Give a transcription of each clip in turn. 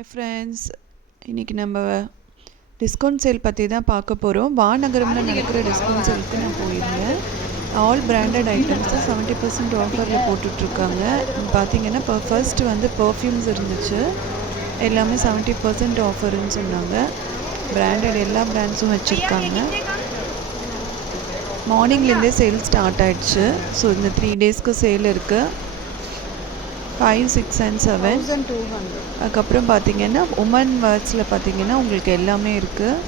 Hi friends, இன்றைக்கி நம்ம discount sale பற்றி தான் பார்க்க போகிறோம். வானகரமில் நடக்கிற டிஸ்கவுண்ட் சேலுக்கு நான் போயிருந்தேன். ஆல் பிராண்டட் ஐட்டம்ஸு 70% ஆஃபரில் போட்டுட்ருக்காங்க. பார்த்தீங்கன்னா இப்போ ஃபர்ஸ்ட் வந்து பர்ஃப்யூம்ஸ் இருந்துச்சு, எல்லாமே 70% ஆஃபர்னு சொன்னாங்க. பிராண்டட் எல்லா பிராண்ட்ஸும் வச்சுருக்காங்க. மார்னிங்லேருந்தே சேல் ஸ்டார்ட் ஆகிடுச்சு. ஸோ இந்த 3 டேஸ்க்கு சேல் இருக்குது. 5, 6 and 7. அதுக்கப்புறம் பார்த்தீங்கன்னா உமன் வேர்ட்ஸில் பார்த்தீங்கன்னா உங்களுக்கு எல்லாமே இருக்குது.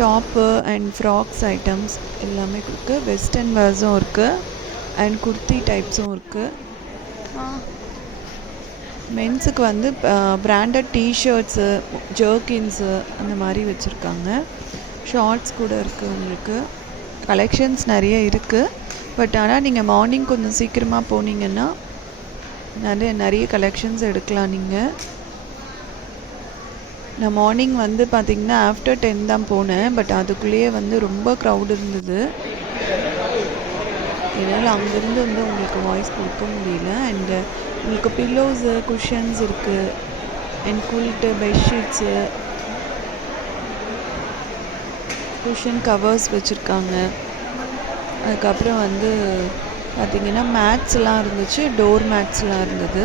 டாப்பு அண்ட் ஃப்ராக்ஸ் ஐட்டம்ஸ் எல்லாமே இருக்குது. வெஸ்டர்ன் வேர்ஸும் இருக்குது அண்ட் குர்த்தி டைப்ஸும் இருக்குது. மென்ஸுக்கு வந்து பிராண்டட் டிஷர்ட்ஸு, ஜர்க்கின்ஸு அந்த மாதிரி வச்சுருக்காங்க. ஷார்ட்ஸ் கூட இருக்குது. உங்களுக்கு கலெக்ஷன்ஸ் நிறைய இருக்குது. பட் ஆனால் நீங்கள் மார்னிங் கொஞ்சம் சீக்கிரமாக போனீங்கன்னா நிறைய கலெக்ஷன்ஸ் எடுக்கலாம். நீங்கள் நான் மார்னிங் வந்து பார்த்திங்கன்னா ஆஃப்டர் 10 தான் போனேன். பட் அதுக்குள்ளேயே வந்து ரொம்ப க்ரௌட் இருந்தது. என்னால் அங்கேருந்து வந்து உங்களுக்கு வாய்ஸ் கொடுக்க முடியல. அண்டு உங்களுக்கு பில்லோஸு, குஷன்ஸ் இருக்குது and quilt, bedsheets, cushion covers வச்சுருக்காங்க. அதுக்கப்புறம் வந்து பார்த்திங்கன்னா மேட்ஸ்லாம் இருந்துச்சு, டோர் மேட்ஸ்லாம் இருந்தது.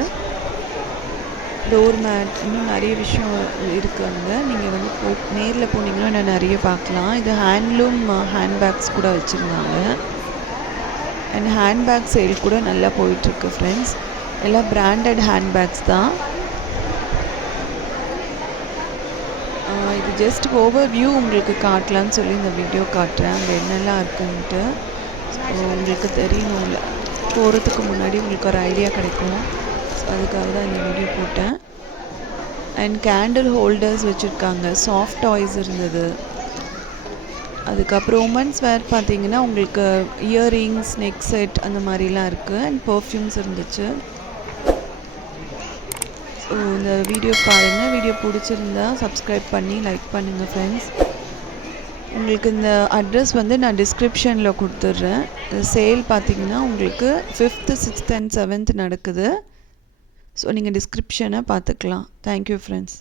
டோர் மேட் இன்னும் நிறைய விஷயம் இருக்குது அங்கே. நீங்கள் வந்து நேரில் போனீங்கன்னா நான் நிறைய பார்க்கலாம். இது ஹேண்ட்லூம் ஹேண்ட்பேக்ஸ் கூட வச்சுருந்தாங்க. அண்ட் ஹேண்ட்பேக் சேல் கூட நல்லா போயிட்டுருக்கு ஃப்ரெண்ட்ஸ். எல்லாம் பிராண்டட் ஹேண்ட்பேக்ஸ் தான். இது ஜஸ்ட் ஓவர் வியூ உங்களுக்கு காட்டலான்னு சொல்லி இந்த வீடியோ காட்டுறேன், அங்கே என்னெல்லாம் இருக்குன்ட்டு. உங்களுக்கு தெரியணும்ல, போகிறதுக்கு முன்னாடி உங்களுக்கு ஒரு ஐடியா கிடைக்கும். ஸோ அதுக்காக தான் இந்த வீடியோ போட்டேன். அண்ட் கேண்டில் ஹோல்டர்ஸ் வச்சுருக்காங்க, சாஃப்ட் டாய்ஸ் இருந்தது. அதுக்கப்புறம் உமன்ஸ் வேர் பார்த்தீங்கன்னா உங்களுக்கு இயரிங்ஸ், நெக் செட் அந்த மாதிரிலாம் இருக்குது. அண்ட் பர்ஃப்யூம்ஸ் இருந்துச்சு. ஸோ இந்த வீடியோ பாருங்கள். வீடியோ பிடிச்சிருந்தா சப்ஸ்கிரைப் பண்ணி லைக் பண்ணுங்கள் ஃப்ரெண்ட்ஸ். உங்களுக்கு இந்த அட்ரஸ் வந்து நான் டிஸ்கிரிப்ஷனில் கொடுத்துட்றேன். சேல் பார்த்தீங்கன்னா உங்களுக்கு 5th, 6th and 7th நடக்குது. ஸோ நீங்கள் டிஸ்கிரிப்ஷனை பார்த்துக்கலாம். Thank you friends.